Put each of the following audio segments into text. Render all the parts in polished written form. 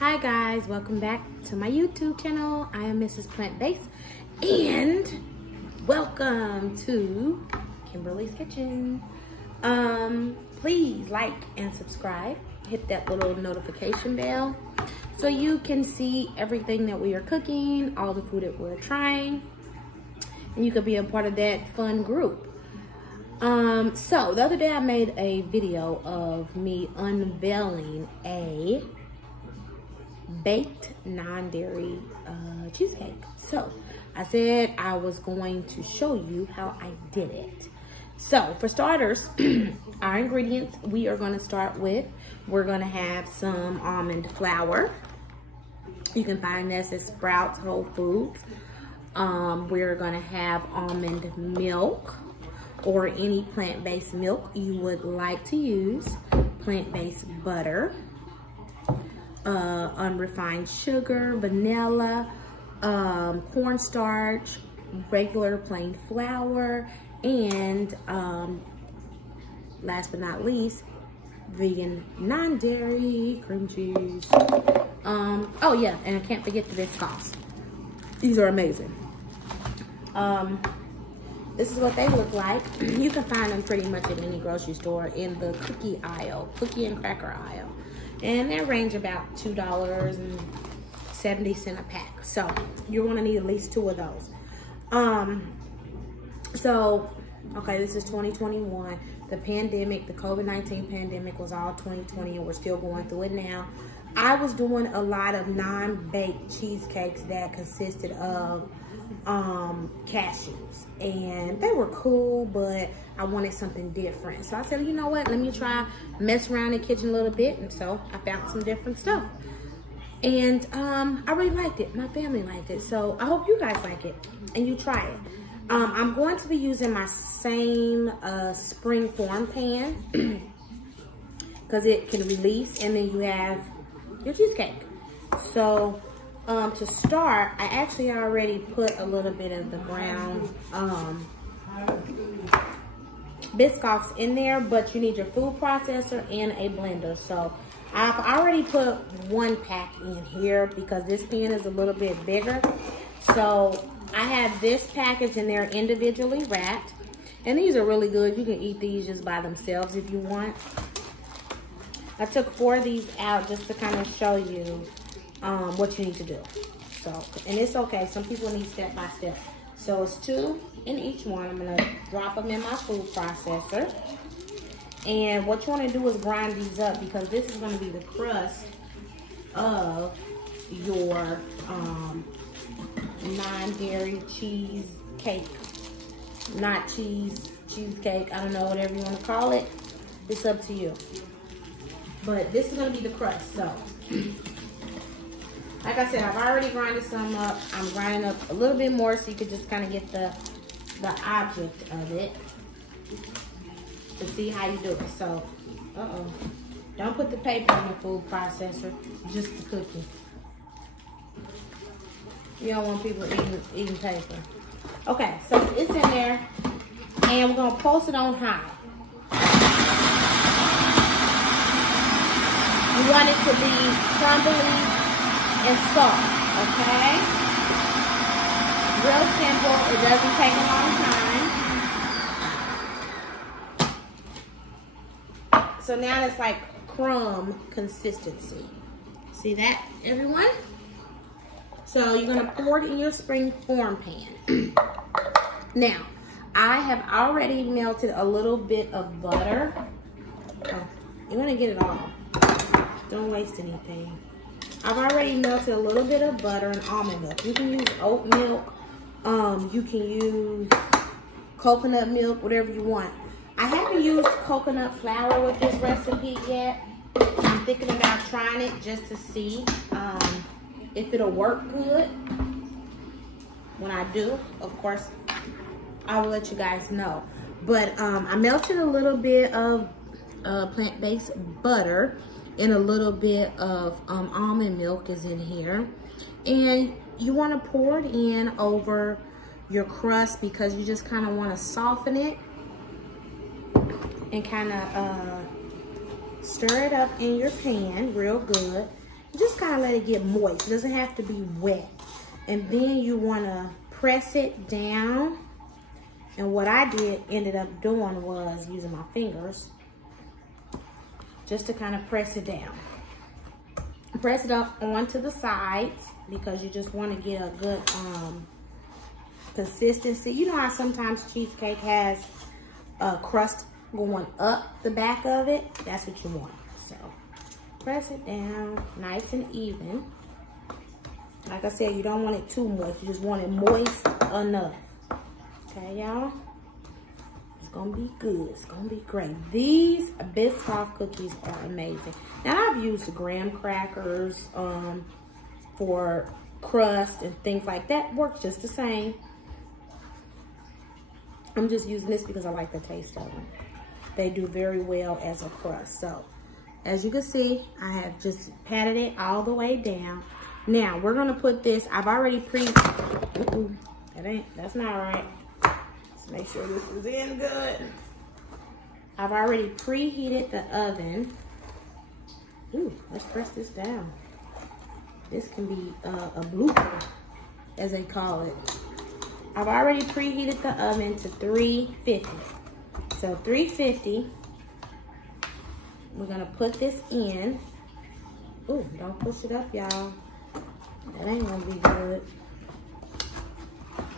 Hi guys, welcome back to my YouTube channel. I am Mrs. Plant Based and welcome to Kimberly's Kitchen. Please like and subscribe. Hit that little notification bell so you can see everything that we are cooking, all the food that we're trying, and you could be a part of that fun group. So the other day I made a video of me unveiling a baked non-dairy cheesecake. So I said I was going to show you how I did it. So for starters, our ingredients we are going to start with, we're going to have some almond flour. You can find this at Sprouts, Whole Foods. We're going to have almond milk or any plant-based milk you would like to use, plant-based butter, unrefined sugar, vanilla, cornstarch, regular plain flour, and last but not least, vegan non-dairy cream cheese. Oh yeah, and I can't forget the biscuits. These are amazing. This is what they look like. You can find them pretty much at any grocery store in the cookie aisle, cookie and cracker aisle. And they range about $2.70 a pack. So you're gonna need at least 2 of those. Okay, this is 2021. The pandemic, the COVID-19 pandemic was all 2020 and we're still going through it now. I was doing a lot of non-baked cheesecakes that consisted of cashews, and they were cool, but I wanted something different. So I said, you know what, let me try mess around in the kitchen a little bit. And so I found some different stuff, and I really liked it. My family liked it, so I hope you guys like it and you try it. I'm going to be using my same spring form pan because it can release, and then you have your cheesecake. So to start, I actually already put a little bit of the brown biscuits in there, but you need your food processor and a blender. So I've already put 1 pack in here because this pan is a little bit bigger. So I have this package in there individually wrapped, and these are really good. You can eat these just by themselves if you want. I took 4 of these out just to kind of show you what you need to do. So, and it's okay. Some people need step by step. So it's 2 in each one. I'm gonna drop them in my food processor. And what you wanna do is grind these up because this is gonna be the crust of your non-dairy cheesecake. Not cheesecake. I don't know, whatever you wanna call it. It's up to you. But this is gonna be the crust, so. Like I said, I've already grinded some up. I'm grinding up a little bit more so you can just kind of get the object of it to see how you do it. So, don't put the paper in the food processor, just the cookie. You don't want people eating paper. Okay, so it's in there, and we're gonna post it on high. You want it to be crumbly and soft, okay? Real simple. It doesn't take a long time. So now it's like crumb consistency. See that, everyone? So you're gonna pour it in your spring form pan. Now, I have already melted a little bit of butter. Oh, you wanna get it all. Don't waste anything. I've already melted a little bit of butter and almond milk. You can use oat milk. You can use coconut milk, whatever you want. I haven't used coconut flour with this recipe yet. I'm thinking about trying it just to see if it'll work good. When I do, of course, I will let you guys know. But I melted a little bit of plant-based butter, and a little bit of almond milk is in here. And you want to pour it in over your crust because you just kind of want to soften it and kind of stir it up in your pan real good. Just kind of let it get moist. It doesn't have to be wet. And then you want to press it down. And what I ended up doing was using my fingers just to kind of press it down. Press it up onto the sides because you just want to get a good consistency. You know how sometimes cheesecake has a crust going up the back of it? That's what you want. So press it down nice and even. Like I said, you don't want it too moist. You just want it moist enough. Okay, y'all? It's gonna be good. It's gonna be great. These Biscoff cookies are amazing. Now, I've used graham crackers for crust and things like that. Works just the same. I'm just using this because I like the taste of them. They do very well as a crust. So, as you can see, I have just patted it all the way down. Now, we're gonna put this, I've already that's not right. Let's make sure this is in good. I've already preheated the oven. Ooh, let's press this down. This can be a blooper, as they call it. I've already preheated the oven to 350. So 350, we're gonna put this in. Ooh, don't push it up, y'all. That ain't gonna be good.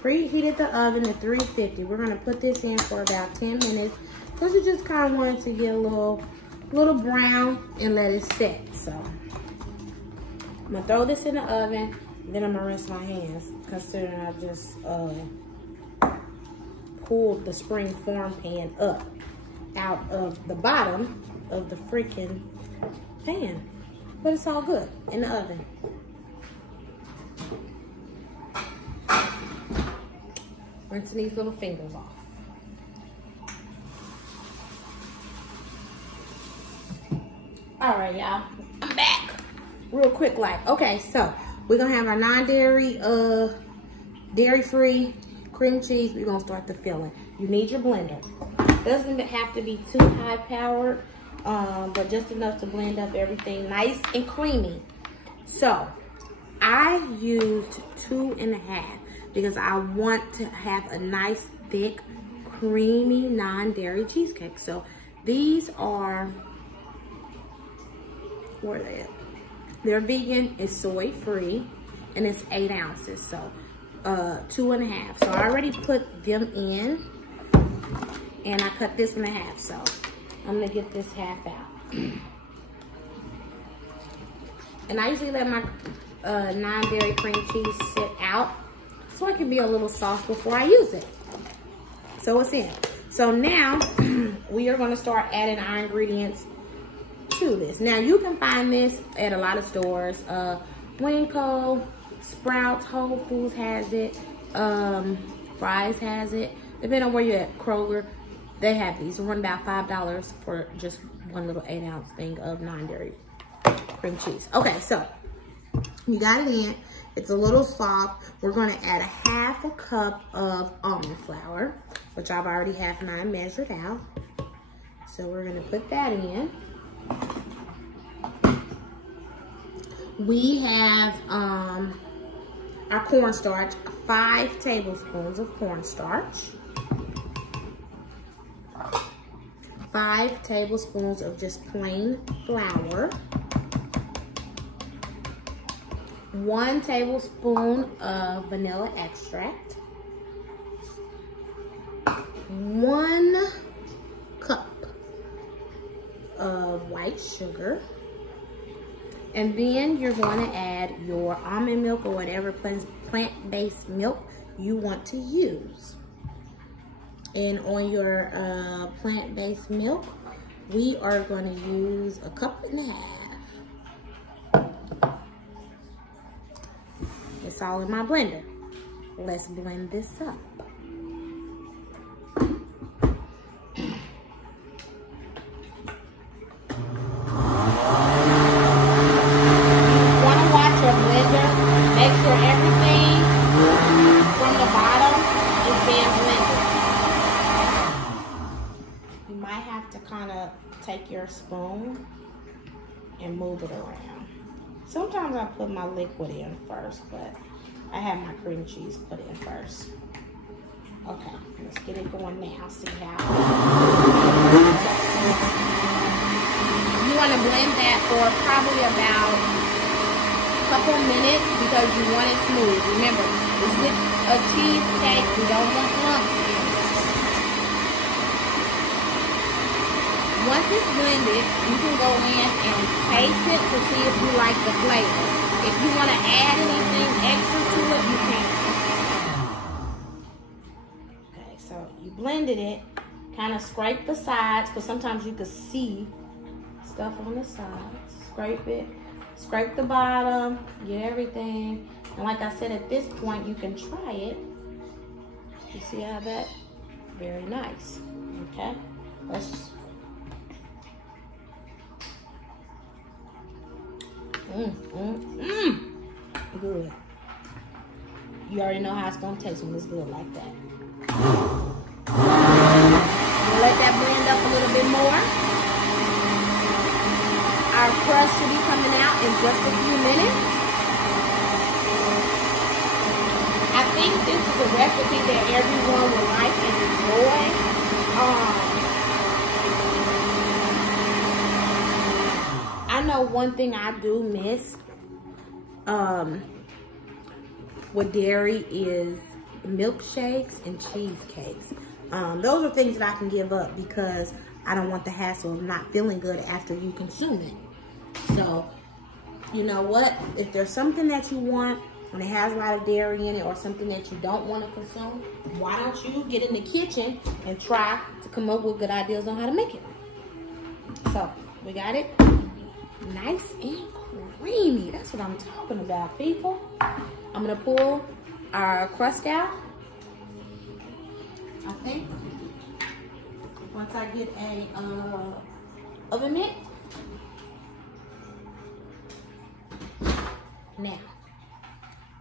Preheated the oven to 350. We're gonna put this in for about 10 minutes because we just kind of want it to get a little brown and let it set. So I'm gonna throw this in the oven, then I'm gonna rinse my hands, considering I just pulled the spring form pan up out of the bottom of the freaking pan. But it's all good in the oven. Rinsing these little fingers off. All right, y'all, I'm back real quick. Okay, so we're gonna have our non-dairy, dairy-free cream cheese. We're gonna start the filling. You need your blender. Doesn't have to be too high powered, but just enough to blend up everything nice and creamy. So I used 2.5 because I want to have a nice, thick, creamy, non-dairy cheesecake. So these are, where are they at? They're vegan, it's soy-free, and it's 8 ounces. So 2.5. So I already put them in, and I cut this one in half. So I'm gonna get this half out. And I usually let my non-dairy cream cheese sit out so it can be a little soft before I use it. So it's in. So now we are gonna start adding our ingredients to this. Now you can find this at a lot of stores. Winco, Sprouts, Whole Foods has it. Fry's has it. Depending on where you're at, Kroger, they have these. They run about $5 for just one little 8 ounce thing of non-dairy cream cheese. Okay, so you got it in. It's a little soft. We're gonna add 1/2 cup of almond flour, which I've already have mine measured out. So we're gonna put that in. We have our cornstarch, 5 tablespoons of cornstarch. 5 tablespoons of just plain flour. 1 tablespoon of vanilla extract. 1 cup of white sugar. And then you're going to add your almond milk or whatever plant-based milk you want to use. And on your plant-based milk, we are going to use 1.5 cups. It's all in my blender. Let's blend this up. Take your spoon and move it around. Sometimes I put my liquid in first, but I have my cream cheese put in first. Okay, let's get it going now. See how. You want to blend that for probably about a couple minutes because you want it smooth. Remember, it's with a cheesecake, we don't want lumps in it. Once it's blended, you can go in and taste it to see if you like the flavor. If you want to add anything extra to it, you can. Okay, so you blended it, kind of scrape the sides, because sometimes you can see stuff on the sides. Scrape it, scrape the bottom, get everything. And like I said, at this point, you can try it. You see how that? Very nice. Okay, let's. Good. You already know how it's gonna taste when it's good like that. We'll let that blend up a little bit more. Our crust should be coming out in just a few minutes. I think this is a recipe that everyone will like and enjoy. I know one thing I do miss with dairy is milkshakes and cheesecakes. Those are things that I can give up because I don't want the hassle of not feeling good after you consume it. So, you know what? If there's something that you want and it has a lot of dairy in it or something that you don't want to consume, why don't you get in the kitchen and try to come up with good ideas on how to make it? So, we got it. Nice and creamy. That's what I'm talking about, people. I'm gonna pull our crust out. I think once I get a oven mitt. Now,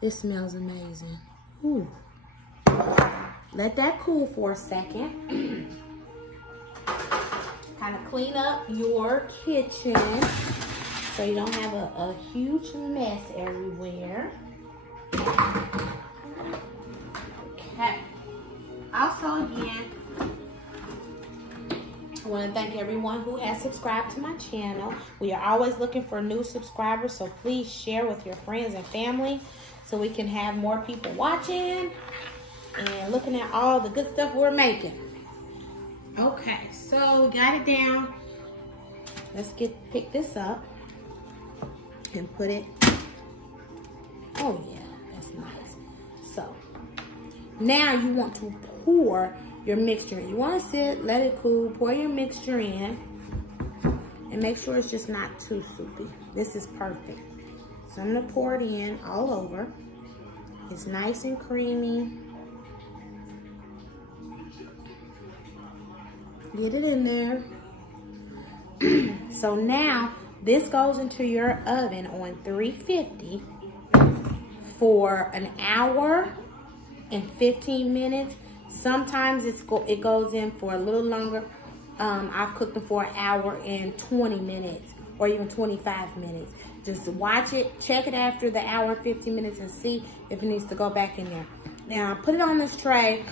this smells amazing. Ooh. Let that cool for a second. Kind of clean up your kitchen so you don't have a huge mess everywhere. Okay. Also, again, I want to thank everyone who has subscribed to my channel. We are always looking for new subscribers, so please share with your friends and family so we can have more people watching and looking at all the good stuff we're making. Okay, so we got it down. Let's pick this up and put it. Oh yeah, that's nice. So now you want to pour your mixture in. You want to sit, let it cool, pour your mixture in, and make sure it's just not too soupy. This is perfect. So I'm gonna pour it in all over. It's nice and creamy. Get it in there. So now this goes into your oven on 350 for an hour and 15 minutes. Sometimes it goes in for a little longer. I've cooked them for an hour and 20 minutes or even 25 minutes. Just watch it, check it after the hour and 15 minutes and see if it needs to go back in there. Now put it on this tray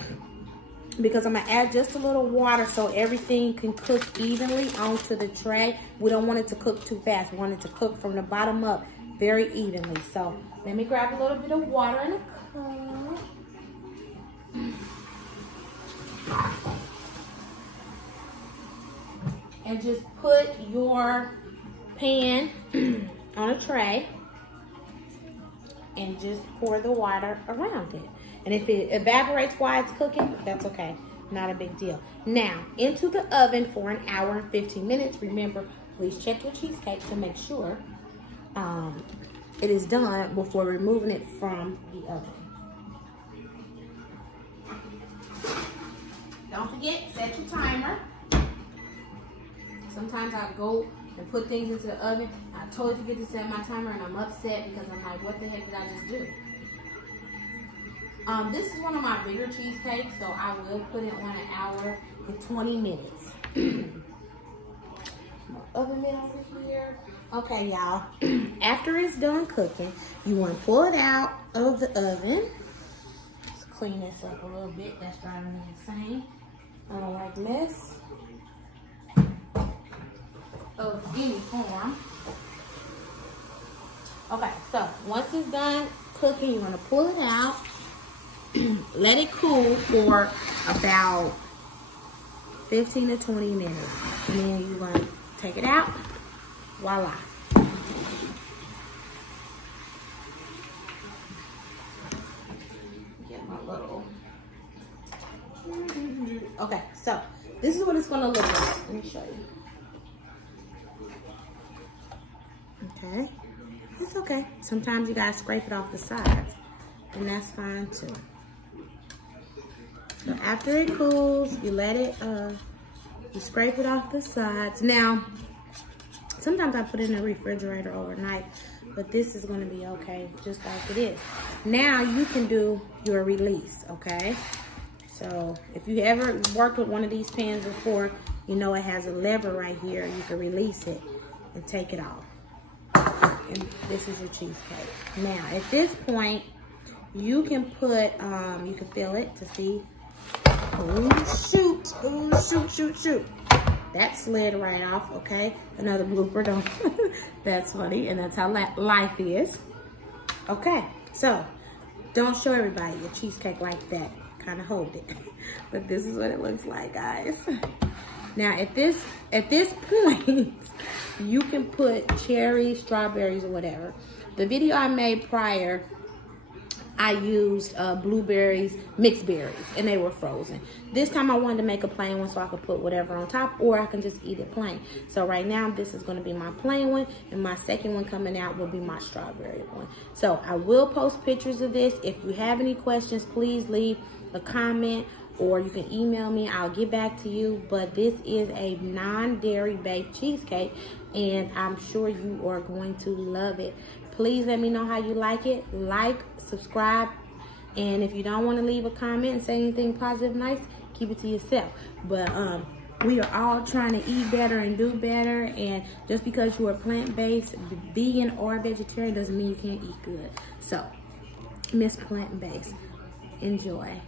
because I'm gonna add just a little water so everything can cook evenly onto the tray. We don't want it to cook too fast. We want it to cook from the bottom up very evenly. So let me grab a little bit of water in a cup. And just put your pan on a tray and just pour the water around it. And if it evaporates while it's cooking, that's okay. Not a big deal. Now, into the oven for an hour and 15 minutes. Remember, please check your cheesecake to make sure it is done before removing it from the oven. Don't forget, set your timer. Sometimes I go and put things into the oven. I totally forget to set my timer and I'm upset because I'm like, what the heck did I just do? This is one of my bigger cheesecakes, so I will put it on an hour and 20 minutes. My oven mitt over here. Okay, y'all. After it's done cooking, you want to pull it out of the oven. Let's clean this up a little bit. That's driving me insane. I don't like mess of any form. Okay, so once it's done cooking, you're going to pull it out. Let it cool for about 15 to 20 minutes. And then you're going to take it out. Voila. Get my little. Okay, so this is what it's going to look like. Let me show you. Okay. It's okay. Sometimes you gotta scrape it off the sides, and that's fine too. So after it cools, you let it, you scrape it off the sides. Now, sometimes I put it in the refrigerator overnight, but this is gonna be okay, just like it is. Now you can do your release, okay? So if you ever worked with one of these pans before, you know it has a lever right here. You can release it and take it off. And this is your cheesecake. Now, at this point, you can put, you can feel it to see. Oh, shoot. Oh, shoot, shoot, shoot. That slid right off, okay? Another blooper, don't. That's funny, and that's how life is. Okay, so don't show everybody your cheesecake like that. Kind of hold it. But this is what it looks like, guys. Now, at this point, you can put cherries, strawberries, or whatever. The video I made prior, I used blueberries, mixed berries, and they were frozen. This time I wanted to make a plain one so I could put whatever on top, or I can just eat it plain. So right now, this is going to be my plain one, and my second one coming out will be my strawberry one. So I will post pictures of this. If you have any questions, please leave a comment, or you can email me. I'll get back to you. But this is a non-dairy baked cheesecake, and I'm sure you are going to love it. Please let me know how you like it. Like, subscribe, and if you don't want to leave a comment and say anything positive, nice, keep it to yourself. But we are all trying to eat better and do better, and just because you are plant-based, vegan or vegetarian, doesn't mean you can't eat good. So, Miss Plant-Based, enjoy.